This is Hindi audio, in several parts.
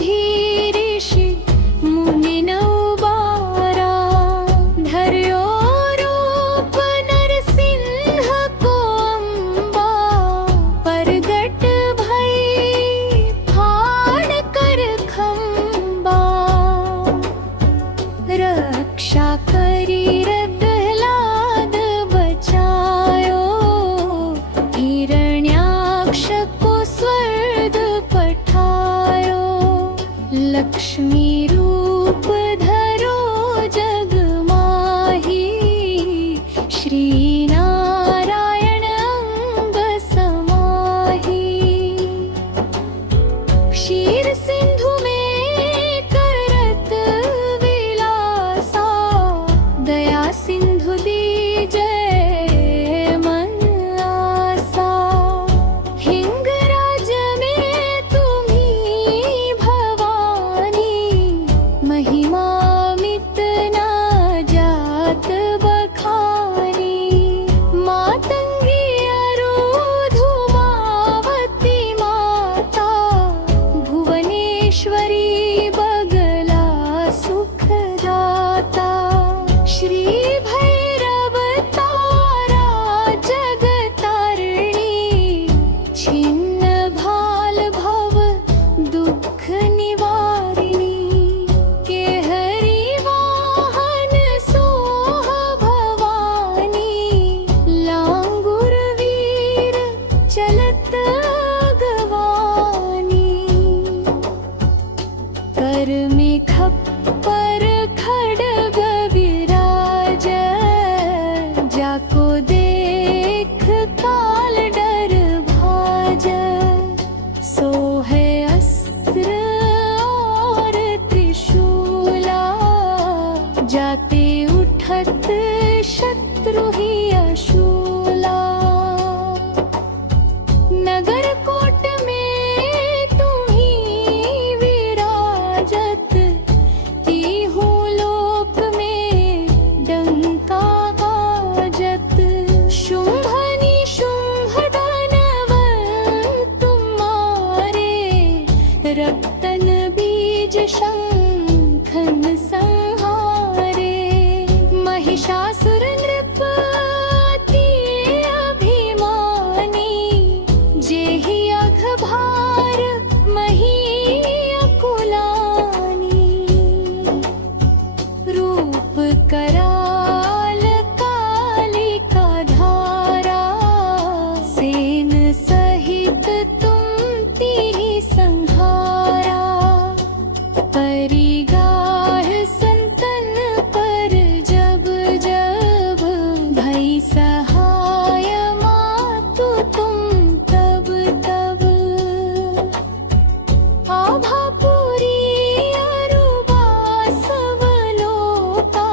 बुद्धि ऋषि मुनि न उबारा। धर्यो रूप नरसिंह को अम्बा, परगट भई फाड़ कर खम्बा। रक्षा करी रे प्रहलाद बचायो, हिरण्याक्ष को स्वर्ग पठायो। लक्ष्मी रूप धरो जग माही, श्री नारायण अंग समाही। क्षीर सिंधु में करत विलासा, दया सिंधु दीजै मन आसा। हिंगराज में तुम्ही भवानी, महिमा मित न जात बखानी। मातंगी अरु धूमावती माता, भुवनेश्वरी बगला सुखदाता। श्री भैरव तारा जगतारिणी, छिन्न भाल भव दुख निवारिणी। केहरी वाहन सोह भवानी, लांगुर वीर चलत अगवानी। कर में खप्पर खड्ग विराज, जाको देख काल डर भाज। सोहे अस्त्र और त्रिशूला, जाते उठत शत्रु ही अशूला। नगर कोट में तुम्ही विराजत, तीहू लोक में डंका बाजत। शुंभ निशुंभ दानव तुम्हारे, रक्तन बीज शंखन संहारे। महिषासुर नृप अति अभिमानी, जेहि अघ भार मही अकुलानी। रूप कराल कालिका धारा, सेन सहित तुम तिहि संहारा। परिगाह संतन पर जब जब, भई सहाय मातु तुम तब तब। आभापुरी अरुबा सब लोका,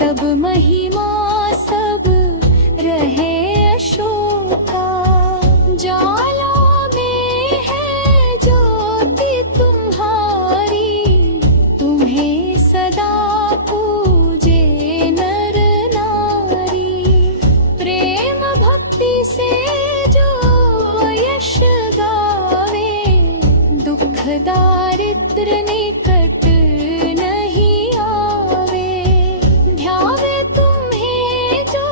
तब महिमा सब रहे अशोका। ज्वाला में है ज्योति तुम्हारी, तुम्हें सदा पूजे नर नारी। प्रेम भक्ति से जो यश गावे, दुख दारिद्र निकट नहीं आवे। ध्यावे तुम्हें जो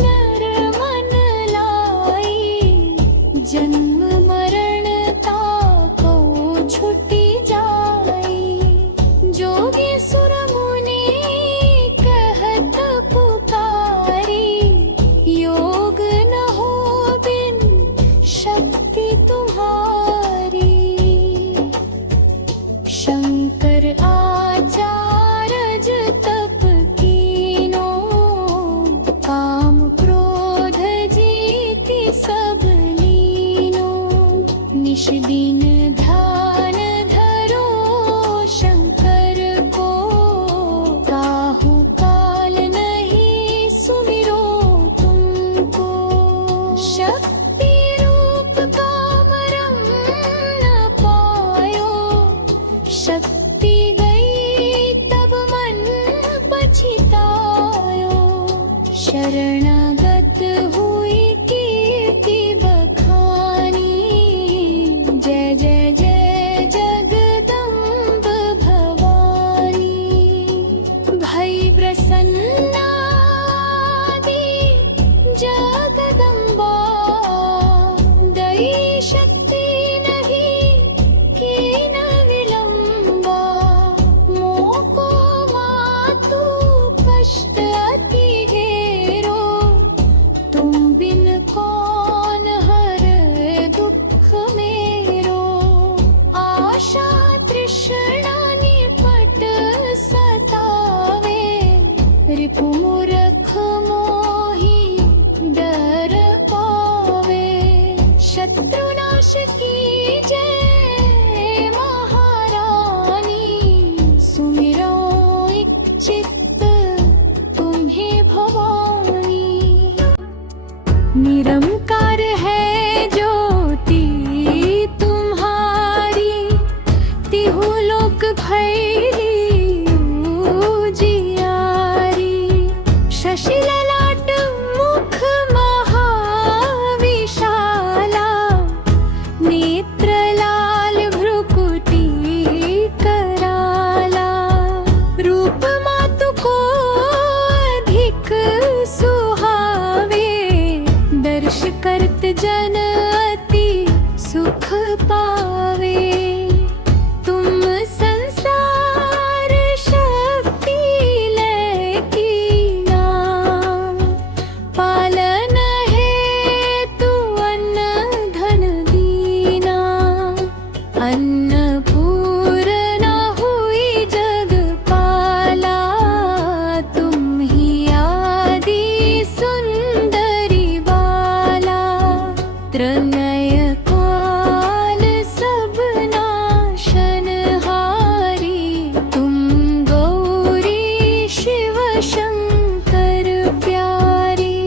नर मन लाई, जन्म मरण ताको छुटी जाई। जोगी सुर मुनि कहत पुकारी, योग न हो बिन शक्ति तुम्हारी। शंकर आचार्य तप कीनो, काम क्रोध जीति सब लीनो। निश दिन ध्यान धरो शंकर को, काहू काल नहीं सुमिरो तुमको। शक्ति रूप कामरम न पायो, शक्ति गई तब मन पछितायो। शरणागत हुई कीर्ति बखानी, जय जय जय जगदीश तृष्णानी पट सतावे, रिपुमूर्ख मोही डर पावे। शत्रुनाश की जय महारानी, सुमिरो एक चित्त तुम्हें भवानी। निरंकार है ज्योति तुम्हारी, तिहु लोक भैरी उजियारी। शशि ललाट मुख महाविशाला, नेत्र लाल भ्रुकुटी कराला। रूप मातु को अधिक सुहावे, दर्श करत जन अति सुख पावे। तुम संसार शक्ति लेकीना, पालन है तू अन्न धन दीना। अन्नपूर्णा हुई जगपाला, तुम ही आदि सुंदरी बाला। त्रिनय काल सब नाशनहारी, तुम गौरी शिव शंकर प्यारी।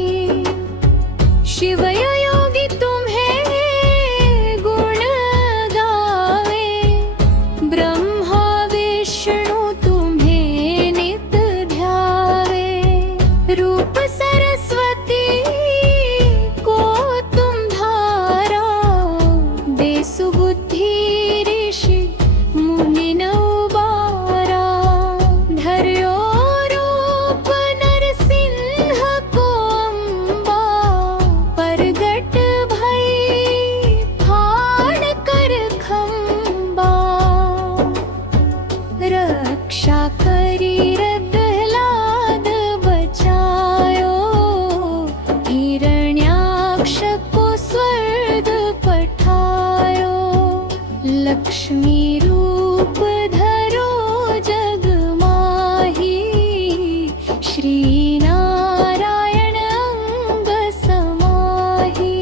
शिव योगी तुम्हें गुण गावे, ब्रह्मा विष्णु तुम्हें नित ध्यावे। रूप सरस्वती को तुम धारा, दे सुबुद्धि ऋषि मुनि न उबारा। धर्यो रूप नरसिंह को अम्बा, परगट भई फाड़ कर खंबा। रक्षा करी रे प्रहलाद बचायो, हिरण्याक्ष को स्वर्ग पठायो। लक्ष्मी रूप धरो जग माही, श्री नारायण अंग समाही।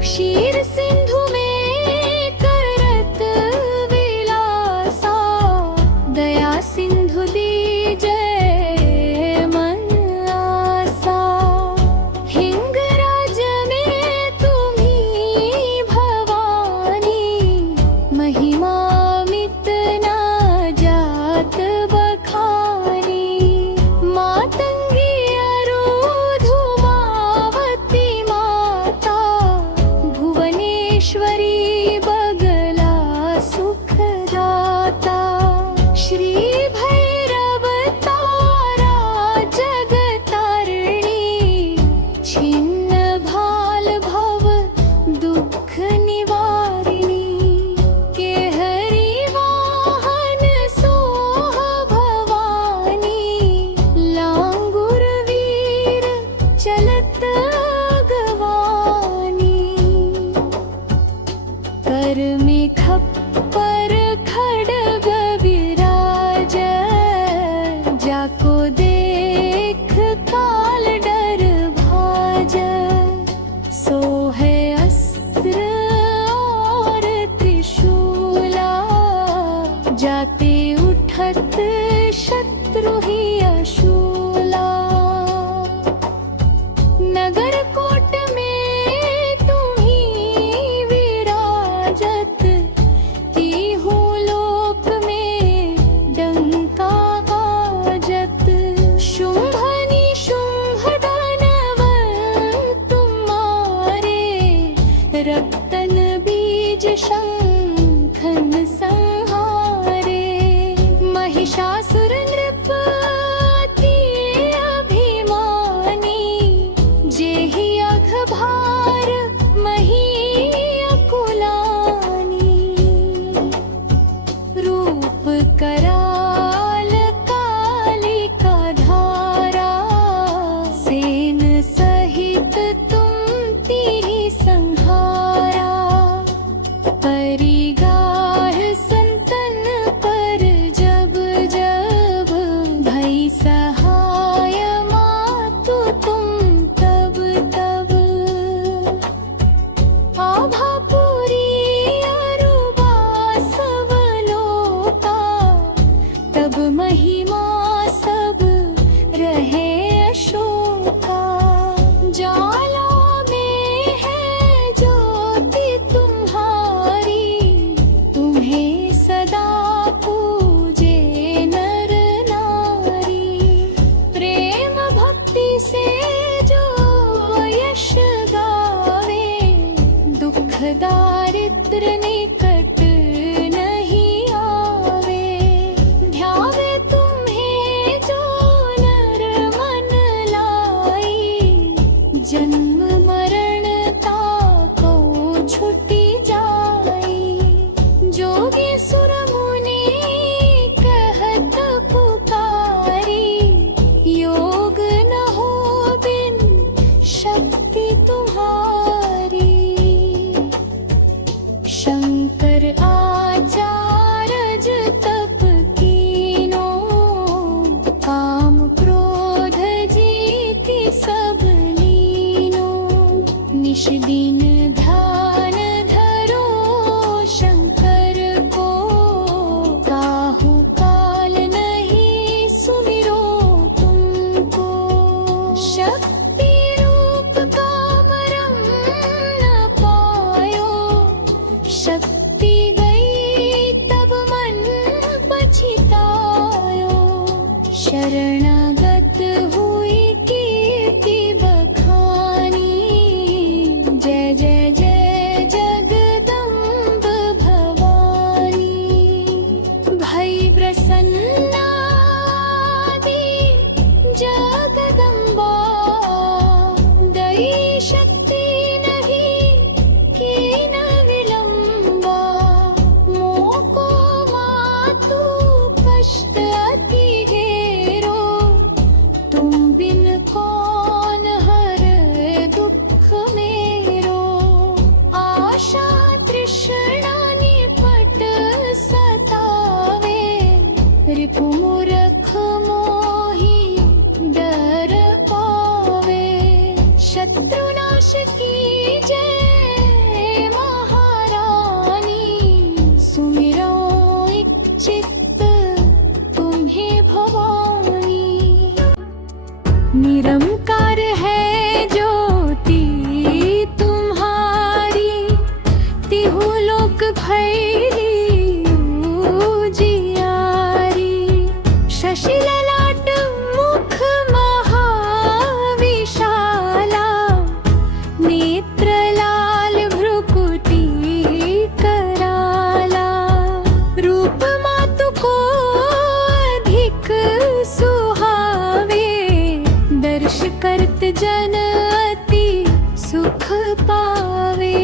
क्षीर सिंधु में करत विलासा, दया सिंधु दीजय मन आसा। हिंगराज में तुम्ही भवानी, महिमा मित ना जात बखानी। मातंगी अरु धूमावती माता, भुवनेश्वरी बगला सुखदाता। श्री भैरव तारा जगतारिणी, छिन्न भाल भव दुख निवारिणी। केहरी वाहन सोह भवानी, लांगुर वीर चलत गवानी। कर में खप्पर खड्ग विराज, जाको देख काल डर भाज। सो है अस्त्र और त्रिशूला, जाते उठत शत्रु ही अशूला। नगर कोट में तुम्ही विराजत, तीहू लोक में डंका बाजत। शुंभ निशुंभ दानव तुम्हारे, रक्तन बीज शंखन संहारे। महिषासुर नृप गई तब मन पछतायो, शरणागत हुई कीर्ति बखानी। जय जय जय जगदम्ब भवानी। भई प्रसन्ना जगदम्बा, दई शक्ति नहीं कीन विलंबा। मोको मातु कष्ट अति घेरो, तुम बिन कौन हर दुख मेरो। आशा तृष्णा निपट सतावे, रिपु मूर्ख मोही डर पावे। शत्रुनाश की जय महारानी, सुमिरो एक चित्त तुम्हें भवानी। निरंकार है ज्योति तुम्हारी, तिहु लोक भैरी उजियारी। शशि ललाट मुख महाविशाला, नेत्र लाल भ्रुकुटी कराला। रूप मातु को अधिक सुहावे, दर्श करत जन अति सुख पावे।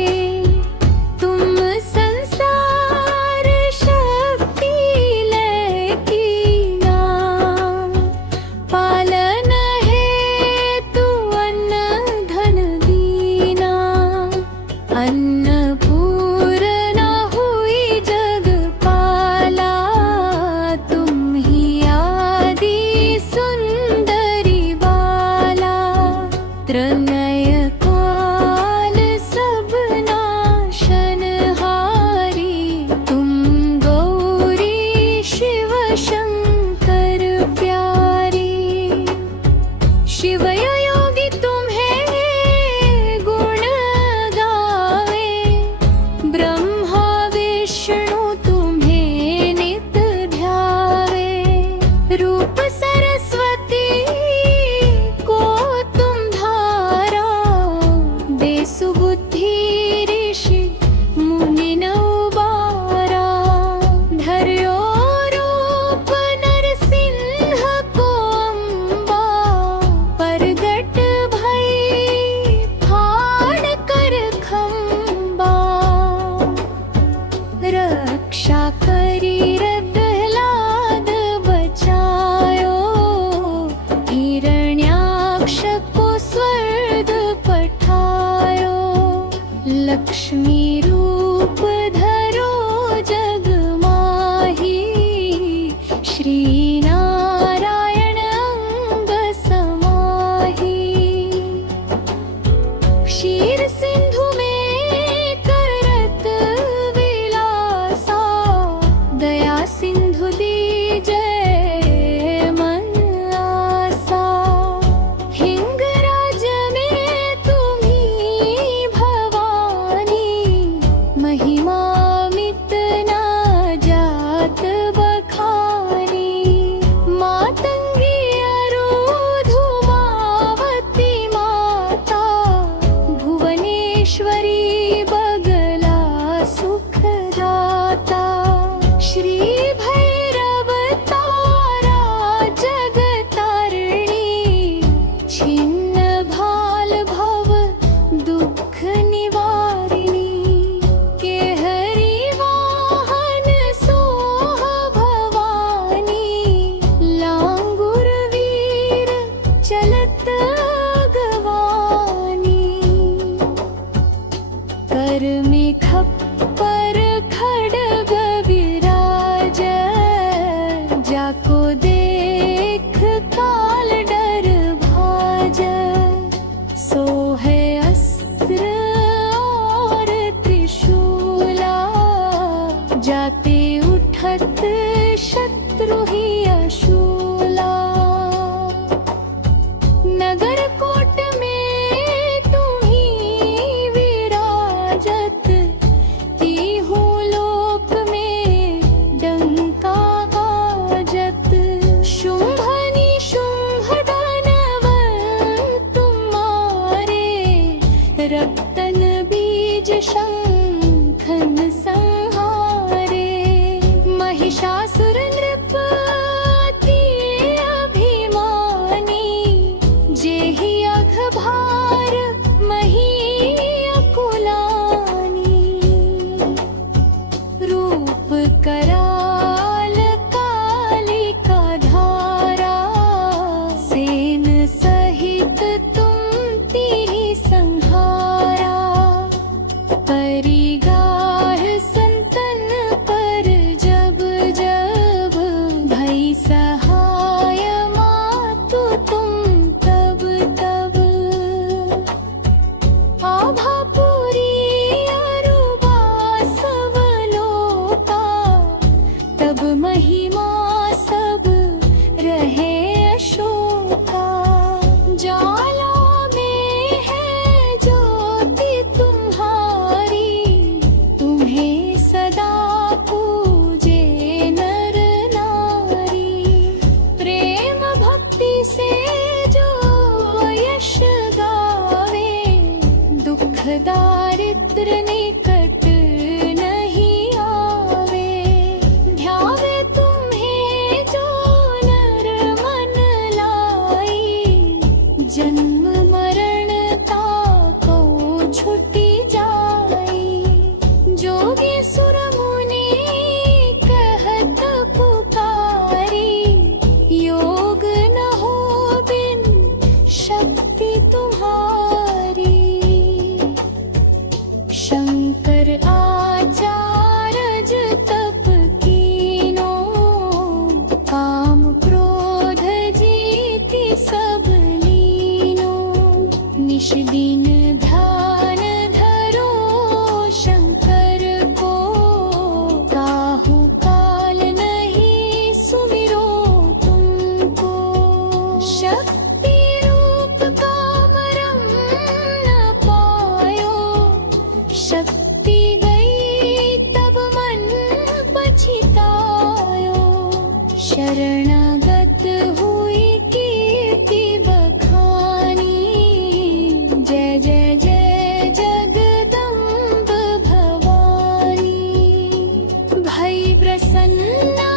तुम संसार शक्ति लेकी नाम, पालन है तू अन्न धन दीना। अन्नपूर्णा हुई जगपाला, तुम ही आदि सुंदरी बाला। त्रिनय काल सब नाशनहारी, तुम गौरी शिव शंकर प्यारी। शिव योगी तुम्हें गुण गावे, ब्रह्मा विष्णु तुम्हें नित ध्यावे। रूप सरस्वती को तुम धारा, दे सुबुद्धि ऋषि मुनि न उबारा। धर्यो रूप नरसिंह को अम्बा, परगट भई फाड़ कर खंबा। रक्षा करी रे प्रहलाद बचायो, हिरण्याक्ष को स्वर्ग पठायो। लक्ष्मी रूप धरो जग माही, श्री नारायण अंग समाही। क्षीर सिंधु में करत विलासा, दया सिंधु दीजय मन आसा। हिंगराज में तुम्ही भवानी, महिमा मित ना जात बखानी। मातंगी अरु धूमावती माता, भुवनेश्वरी बगला सुखदाता। श्री भैरव तारा जगतारिणी, छिन्न भाल भव दुख निवारिणी। केहरी वाहन सोह भवानी, लांगुर वीर चलत गवानी। कर में खप्पर खड्ग विराज, जाको देख काल डर भाज। सो है अस्त्र और त्रिशूला, जाते उठत शत्रु ही अशूला। नगर कोट में तुम्ही विराजत, तिहु लोक महिषासुर नृप अति अभिमानी, जेहि अघ भार मही अकुलानी। रूप कराल कालिका धारा, सेन सहित तुम तिहि संहारा। परिगाह संतन पर जब जब, भई सहाय मातु तुम तब तब। आभापुरी अरुबा सब लोका, तब महिमा सब रहे अशोका। ज्वाला में है ज्योति तुम्हारी, तुम्हें सदा पूजे नर नारी। प्रेम भक्ति से जो यश गावे, दुख दारिद्र निकट नहीं आवे। ध्यावे तुम्हें जो नर मन लाई, जन्म मरण ताको छुटी जाई। जोगी सुर मुनि कहत पुकारी, योग न हो बिन शक्ति तुम्हारी। शंकर आचार्य तप कीनो, काम क्रोध जीति सब लीनो। निश दिन ध्यान धरो शंकर को, काहू काल नहीं सुमिरो तुमको। शक्ति रूप कामरम न पायो, शक्ति गई तब मन पछितायो। शरणागत हुई कीर्ति बखानी, जय जय जय जगदम्ब भवानी। भई प्रसन्ना